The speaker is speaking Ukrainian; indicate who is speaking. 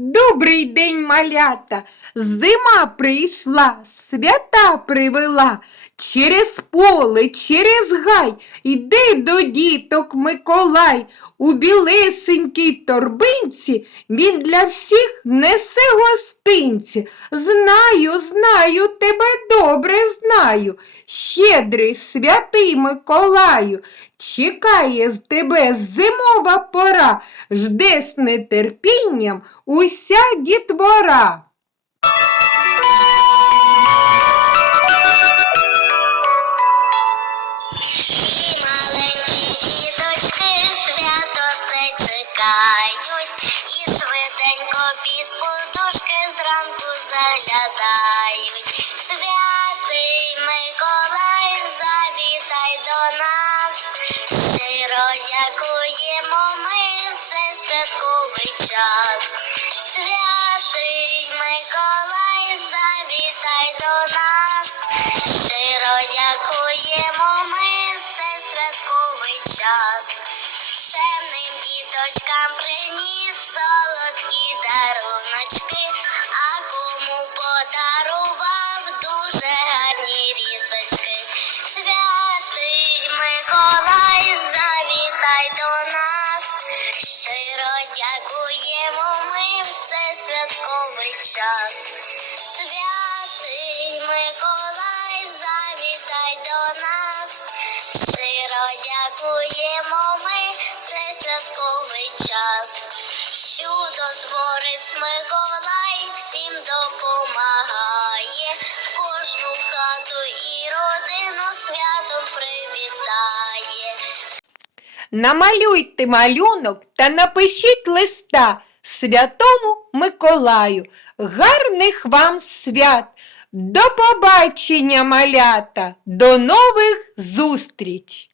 Speaker 1: Добрий день, малята! Зима прийшла, свята привела. Через поле, через гай, іде до діток Миколай. У білесенькій торбинці він для всіх несе гостинці. Знаю, знаю, тебе добре знаю. Щедрий святий Миколаю, чекає з тебе зимова пора, жде з нетерпінням уся дітвора.
Speaker 2: Всі маленькі діточки свято все чекають, і швиденько під подушки зранку заглядають. Святий Миколай, завітай до нас. Щиро дякуємо ми за святковий час. Святий Миколай, завітай до нас. Щиро дякуємо ми за святковий час. Чемним діточкам приніс солодкі до нас. Щиро дякуємо ми все святковий час. Святий Миколай, завітай до нас. Щиро дякуємо ми це святковий час. Чудо творець Миколай всім допомагає.
Speaker 1: Намалюйте малюнок та напишіть листа святому Миколаю. Гарних вам свят! До побачення, малята! До нових зустріч!